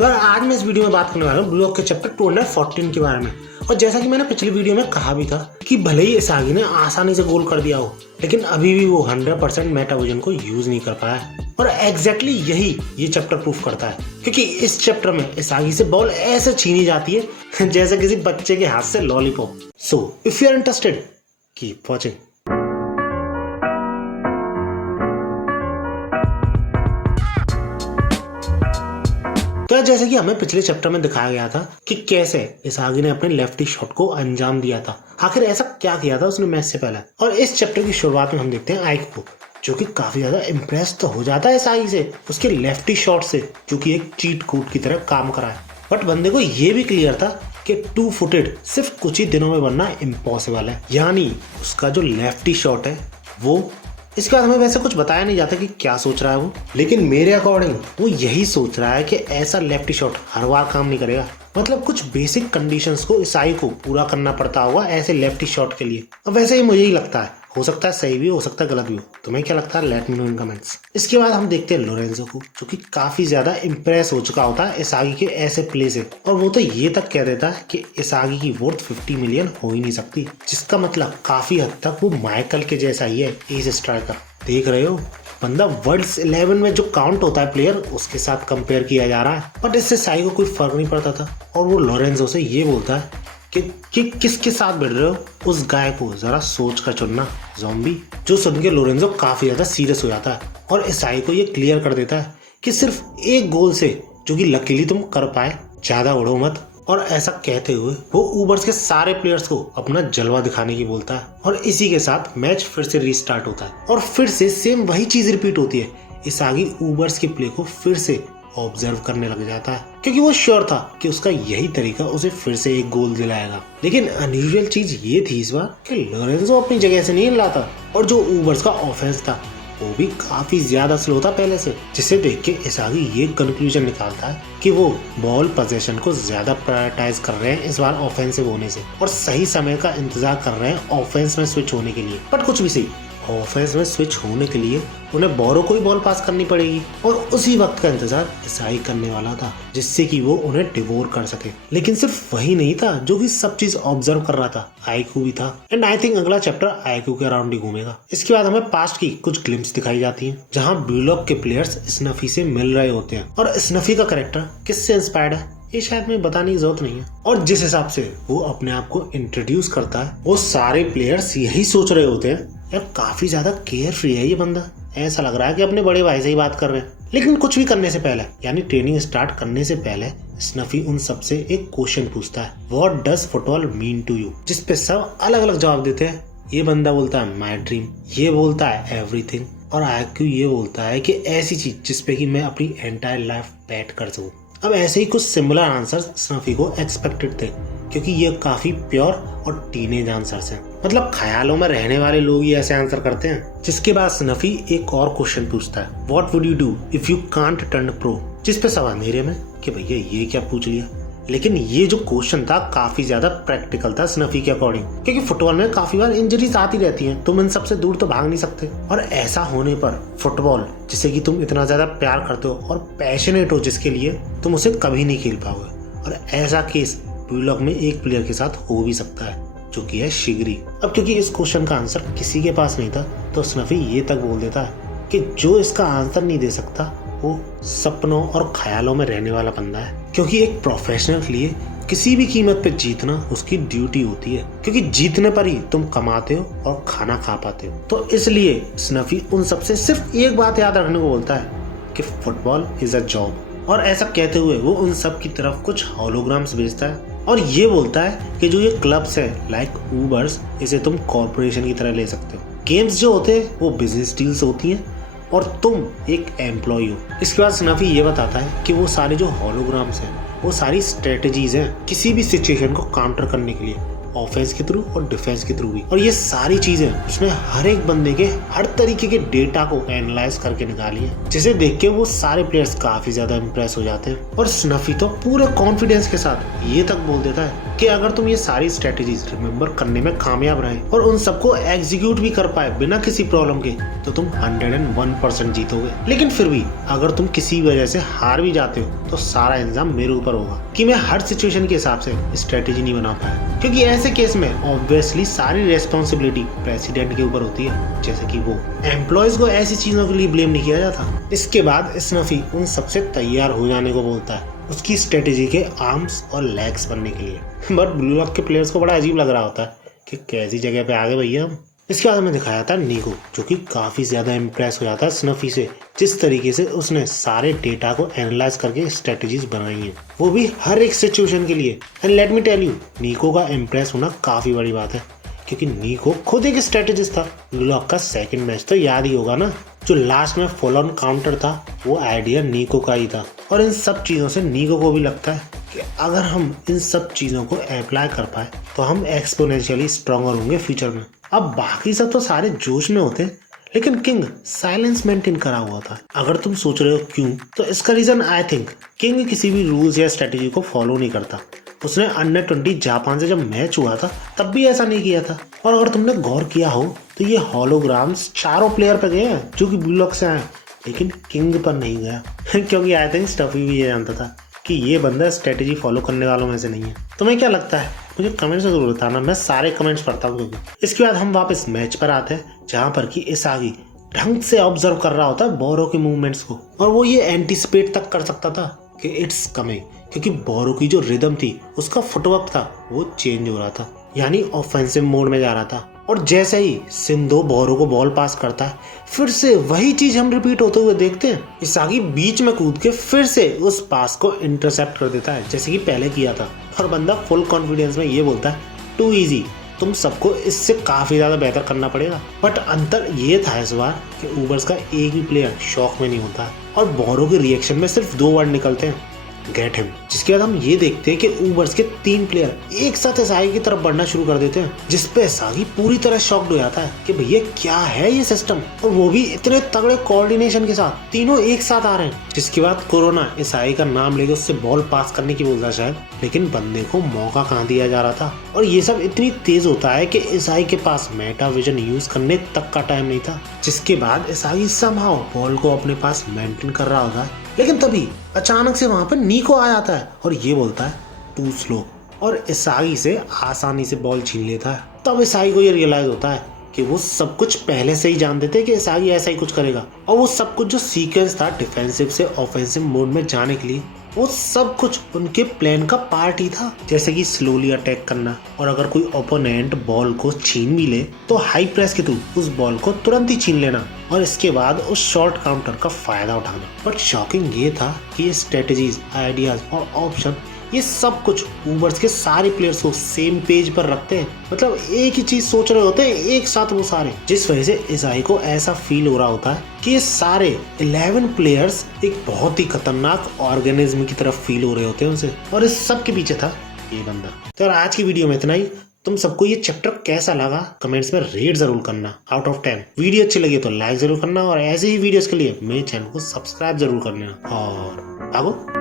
तो यार आज मैं इस वीडियो में बात करने वाला हूँ ब्लू लॉक के चैप्टर 214 के बारे में। और जैसा कि मैंने पिछली वीडियो में कहा भी था कि भले ही इसागी ने आसानी से गोल कर दिया हो, लेकिन अभी भी वो 100% मेटाविजन को यूज नहीं कर पाया। और एग्जैक्टली यही ये चैप्टर प्रूफ करता है, क्योंकि इस चैप्टर में इसागी से बॉल ऐसे छीनी जाती है जैसे किसी बच्चे के हाथ से lollipop. So if you are interested keep watching. तो जैसे कि हमें पिछले चैप्टर में दिखाया गया था कि कैसे इसागी ने अपने लेफ्टी शॉट को अंजाम दिया था। आखिर ऐसा क्या किया था उसने मैच से पहले। और इस चैप्टर की शुरुआत में हम देखते हैं आइक को, जो कि काफी ज्यादा इम्प्रेस तो हो जाता है इसागी से, उसके लेफ्टी शॉट से, जो कि एक चीट कोड की तरह काम करा है। बट बंदे को ये भी क्लियर था कि 2 फुटेड सिर्फ कुछ ही दिनों में बनना इम्पॉसिबल है, यानी उसका जो लेफ्टी शॉट है वो। इसके बाद हमें वैसे कुछ बताया नहीं जाता कि क्या सोच रहा है वो, लेकिन मेरे अकॉर्डिंग वो यही सोच रहा है कि ऐसा लेफ्टी शॉट हर बार काम नहीं करेगा। मतलब कुछ बेसिक कंडीशंस को इसाई को पूरा करना पड़ता होगा ऐसे लेफ्टी शॉट के लिए। अब वैसे ही मुझे ही लगता है, हो सकता है सही भी हो सकता है गलत भी हो। तुम्हें क्या लगता है? लेट मी नो इन कमेंट्स। इसके बाद हम देखते हैं लोरेंजो को, जो कि काफी ज्यादा इम्प्रेस हो चुका होता है इसागी के ऐसे प्ले से। और वो तो ये तक कह देता है कि इसागी की वर्थ 50 मिलियन हो ही नहीं सकती, जिसका मतलब काफी हद तक वो माइकल के जैसा ही है, एज स्ट्राइकर। देख रहे हो, बंदा वर्ल्ड्स 11 में जो काउंट होता है प्लेयर, उसके साथ कंपेयर किया जा रहा है। बट इससे साई को कोई फर्क नहीं पड़ता था। और वो लोरेंजो से ये बोलता है कि किसके साथ भिड़ रहे हो, उस गाय को जरा सोच कर चुनना ज़ॉम्बी। जो सुन के लोरेंजो काफी ज्यादा सीरियस हो जाता है और इसाई को ये क्लियर कर देता है कि सिर्फ एक गोल से, जो कि लकीली तुम कर पाए, ज्यादा उड़ो मत। और ऐसा कहते हुए वो ऊबर्स के सारे प्लेयर्स को अपना जलवा दिखाने की बोलता है। और इसी के साथ मैच फिर से रीस्टार्ट होता है और फिर से सेम वही चीज रिपीट होती है। इसागी ऊबर्स के प्ले को फिर से ऑब्जर्व करने लग जाता है, क्योंकि वो श्योर था कि उसका यही तरीका उसे फिर से एक गोल दिलाएगा। लेकिन अनयूजुअल चीज ये थी इस बार कि लोरेंजो अपनी जगह से नहीं हिल रहा था और जो ऊबर्स का ऑफेंस था वो भी काफी ज्यादा स्लो था पहले से, जिसे देख के इसागी ये कंक्लूजन निकालता है कि वो बॉल पोजीशन को ज्यादा प्रायोरिटाइज कर रहे हैं इस बार ऑफेंसिव होने से, और सही समय का इंतजार कर रहे हैं ऑफेंस में स्विच होने के लिए। बट कुछ भी सही, ऑफेंस में स्विच होने के लिए उन्हें बोरो को ही बॉल पास करनी पड़ेगी, और उसी वक्त का इंतजार इसाई करने वाला था, जिससे कि वो उन्हें डिवोर कर सके। लेकिन सिर्फ वही नहीं था जो कि सब चीज ऑब्जर्व कर रहा था, आईक्यू भी था। एंड आई थिंक अगला चैप्टर आईक्यू के अराउंड ही घूमेगा। इसके बाद हमें पास्ट की कुछ ग्लिम्स दिखाई जाती हैं, जहाँ ब्लू लॉक के प्लेयर्स स्नफी से मिल रहे होते हैं। और स्नफी का कैरेक्टर किससे इंस्पायर्ड है ये शायद में बताने की जरूरत नहीं है। और जिस हिसाब से वो अपने आप को इंट्रोड्यूस करता है, वो सारे प्लेयर्स यही सोच रहे होते हैं, यार काफी ज्यादा केयर फ्री है ये बंदा। ऐसा लग रहा है कि अपने बड़े भाई से ही बात कर रहे हैं। लेकिन कुछ भी करने से पहले, यानी ट्रेनिंग स्टार्ट करने से पहले, स्नफी उन सबसे एक क्वेश्चन पूछता है, what does football mean to you? जिसपे सब अलग अलग जवाब देते हैं। ये बंदा बोलता है माई ड्रीम, ये बोलता है एवरीथिंग, और आईक्यू ये बोलता है कि ऐसी चीज जिसपे कि मैं अपनी एंटायर लाइफ बैट कर सकूं। अब ऐसे ही कुछ सिमिलर आंसर्स स्नफी को एक्सपेक्टेड थे, क्योंकि ये काफी प्योर और टीनेज आंसर्स हैं। मतलब ख्यालों में रहने वाले लोग ही ऐसे आंसर करते हैं। जिसके बाद स्नफी एक और क्वेश्चन पूछता है, what would you do if you can't turn pro? जिसपे सब अंधेरे में कि भैया ये क्या पूछ लिया। लेकिन ये जो क्वेश्चन था काफी ज्यादा प्रैक्टिकल था स्नफी के अकॉर्डिंग, क्योंकि फुटबॉल में काफी बार इंजरीज आती रहती हैं, तुम इन सबसे दूर तो भाग नहीं सकते। और ऐसा होने पर फुटबॉल, जिसे कि तुम इतना ज्यादा प्यार करते हो और पैशनेट हो जिसके लिए, तुम उसे कभी नहीं खेल पाओगे। और ऐसा केस ब्लू लॉक में एक प्लेयर के साथ हो भी सकता है, जो कि है शिगरी। अब क्योंकि इस क्वेश्चन का आंसर किसी के पास नहीं था, तो स्नफी ये तक बोल देता है कि जो इसका आंसर नहीं दे सकता वो सपनों और ख्यालों में रहने वाला बंदा है। क्योंकि एक प्रोफेशनल के लिए किसी भी कीमत पे जीतना उसकी ड्यूटी होती है, क्योंकि जीतने पर ही तुम कमाते हो और खाना खा पाते हो। तो इसलिए स्नफी उन सबसे सिर्फ एक बात याद रखने को बोलता है कि फुटबॉल इज अ जॉब। और ऐसा कहते हुए वो उन सब की तरफ कुछ होलोग्राम्स भेजता है और ये बोलता है कि जो ये क्लब्स है लाइक ऊबर्स, इसे तुम कॉर्पोरेशन की तरह ले सकते हो। गेम्स जो होते हैं वो बिजनेस डील्स होती हैं और तुम एक एम्प्लॉय हो। इसके बाद स्नफी ये बताता है कि वो सारे जो होलोग्राम्स हैं वो सारी स्ट्रेटजीज हैं किसी भी सिचुएशन को काउंटर करने के लिए। ऑफेंस के थ्रू और डिफेंस के थ्रू भी। और ये सारी चीजें उसने हर एक बंदे के हर तरीके के डेटा को एनालाइज करके निकाली है, जिसे देख के वो सारे प्लेयर्स काफी ज्यादा इम्प्रेस हो जाते हैं। और स्नफी तो पूरे कॉन्फिडेंस के साथ ये तक बोल देता है कि अगर तुम ये सारी स्ट्रेटेजीज रिमेम्बर करने में कामयाब रहे और उन सबको एग्जीक्यूट भी कर पाए बिना किसी प्रॉब्लम के, तो तुम 101% जीतोगे। लेकिन फिर भी अगर तुम किसी वजह से हार भी जाते हो तो सारा इंतजाम मेरे ऊपर होगा कि मैं हर सिचुएशन के हिसाब से स्ट्रेटेजी नहीं बना पाया, क्योंकि ऐसे केस में ऑब्वियसली सारी रेस्पॉन्सिबिलिटी प्रेसिडेंट के ऊपर होती है, जैसे कि वो एम्प्लॉयज को ऐसी चीजों के लिए ब्लेम नहीं किया जाता। इसके बाद स्नफी उन सबसे तैयार हो जाने को बोलता है उसकी स्ट्रेटेजी के आर्म्स और लेग्स बनने के लिए। बट ब्लू लॉक के प्लेयर्स को बड़ा अजीब लग रहा होता है कि कैसी जगह पे आ गए भैया हम। इसके बाद हमें दिखाया था नीको, जो कि काफी ज्यादा इम्प्रेस हो जाता है स्नफी से, जिस तरीके से उसने सारे डेटा को एनालाइज करके स्ट्रेटेजीज बनाई हैं, वो भी हर एक सिचुएशन के लिए। And let me tell you, Nico का इम्प्रेस होना काफी बड़ी बात है, क्योंकि नीको खुद एक स्ट्रेटेजिस्ट था। ब्लू लॉक का सेकंड मैच तो याद ही होगा ना, जो लास्ट में फुल ऑन काउंटर था, वो आइडिया नीको का ही था। और इन सब चीजों से नीको को भी लगता है कि अगर हम इन सब चीजों को अप्लाई कर पाए तो हम एक्सपोनेंशियली स्ट्रॉन्गर होंगे फ्यूचर में। अब बाकी सब तो सारे जोश में होते, लेकिन किंग साइलेंस मेंटेन करा हुआ था। अगर तुम सोच रहे हो क्यों, तो इसका रीजन आई थिंक किंग किसी भी रूल्स या स्ट्रेटेजी को फॉलो नहीं करता। उसने अंडर 20 जापान से जब मैच हुआ था तब भी ऐसा नहीं किया था। और अगर तुमने गौर किया हो तो ये हॉलोग्राम्स चारों प्लेयर पे गए हैं जो कि ब्लू लॉक से आए, लेकिन किंग पर नहीं गया क्योंकि आई थिंक स्टफी भी ये जानता था कि ये बंदा स्ट्रेटेजी फॉलो करने वालों में से नहीं है। तुम्हें क्या लगता है मुझे कमेंट्स में जरूर बताना, मैं सारे कमेंट्स पढ़ता हूँ क्योंकि। इसके बाद हम वापस मैच पर आते हैं, जहाँ पर कि इसागी ढंग से ऑब्जर्व कर रहा होता है बोरो के मूवमेंट्स को, और वो ये एंटीसिपेट तक कर सकता था कि इट्स कमिंग, क्योंकि बोरो की जो रिदम थी, उसका फुटवर्क था, वो चेंज हो रहा था, यानी ऑफेंसिव मोड में जा रहा था। और जैसे ही सिंधो बोरो को बॉल पास करता है, फिर से वही चीज हम रिपीट होते हुए देखते हैं। इसागी बीच में कूद के फिर से उस पास को इंटरसेप्ट कर देता है, जैसे कि पहले किया था। और बंदा फुल कॉन्फिडेंस में ये बोलता है, टू इजी, तुम सबको इससे काफी ज्यादा बेहतर करना पड़ेगा। बट अंतर ये था इस बार कि ऊबर्स का एक भी प्लेयर शॉक में नहीं होता और बोरो के रिएक्शन में सिर्फ 2 वर्ड निकलते हैं, गेट हिम। जिसके बाद हम ये देखते हैं कि ऊबर्स के 3 प्लेयर एक साथ इसागी की तरफ बढ़ना शुरू कर देते हैं, जिसपे इसागी पूरी तरह शॉक्ड हो जाता है कि भैया क्या है ये सिस्टम, और वो भी इतने तगड़े कोऑर्डिनेशन के साथ, तीनों एक साथ आ रहे हैं। जिसके बाद कोरोना इसागी का नाम लेके उससे बॉल पास करने की बोलता शायद, लेकिन बंदे को मौका कहाँ दिया जा रहा था। और ये सब इतनी तेज होता है कि इसागी के पास मेटा विजन यूज करने तक का टाइम नहीं था। जिसके बाद इसागी समहाउ बॉल को अपने पास मेंटेन कर रहा होता है, लेकिन तभी अचानक से वहां पर नीको आ जाता है और ये बोलता है टू स्लो, और इसागी से आसानी से बॉल छीन लेता है। तब इसागी को ये रियलाइज होता है कि वो सब कुछ पहले से ही जानते थे कि इसागी ऐसा ही कुछ करेगा, और वो सब कुछ जो सीक्वेंस था डिफेंसिव से ऑफेंसिव मोड में जाने के लिए, वो सब कुछ उनके प्लान का पार्ट ही था। जैसे कि स्लोली अटैक करना, और अगर कोई ओपोनेंट बॉल को छीन भी ले तो हाई प्रेस के थ्रू उस बॉल को तुरंत ही छीन लेना, और इसके बाद उस शॉर्ट काउंटर का फायदा उठाना। बट शॉकिंग ये था कि ये स्ट्रेटेजीज, आइडियाज और ऑप्शन, ये सब कुछ ऊबर्स के सारे प्लेयर्स को सेम पेज पर रखते हैं। मतलब एक ही चीज सोच रहे होते हैं एक साथ वो सारे, जिस वजह से इसाई को ऐसा फील हो रहा होता है कि ये सारे 11 प्लेयर्स एक बहुत ही खतरनाक ऑर्गेनिज्म की तरफ फील हो रहे होते हैं उनसे, और इस सब के पीछे था ये बंदा। तो आज की वीडियो में इतना ही। तुम सबको ये चैप्टर कैसा लगा कमेंट्स में रेट जरूर करना आउट ऑफ 10। वीडियो अच्छी लगी तो लाइक जरूर करना, और ऐसे ही वीडियोस के लिए मेरे चैनल को सब्सक्राइब जरूर करना। और भागो।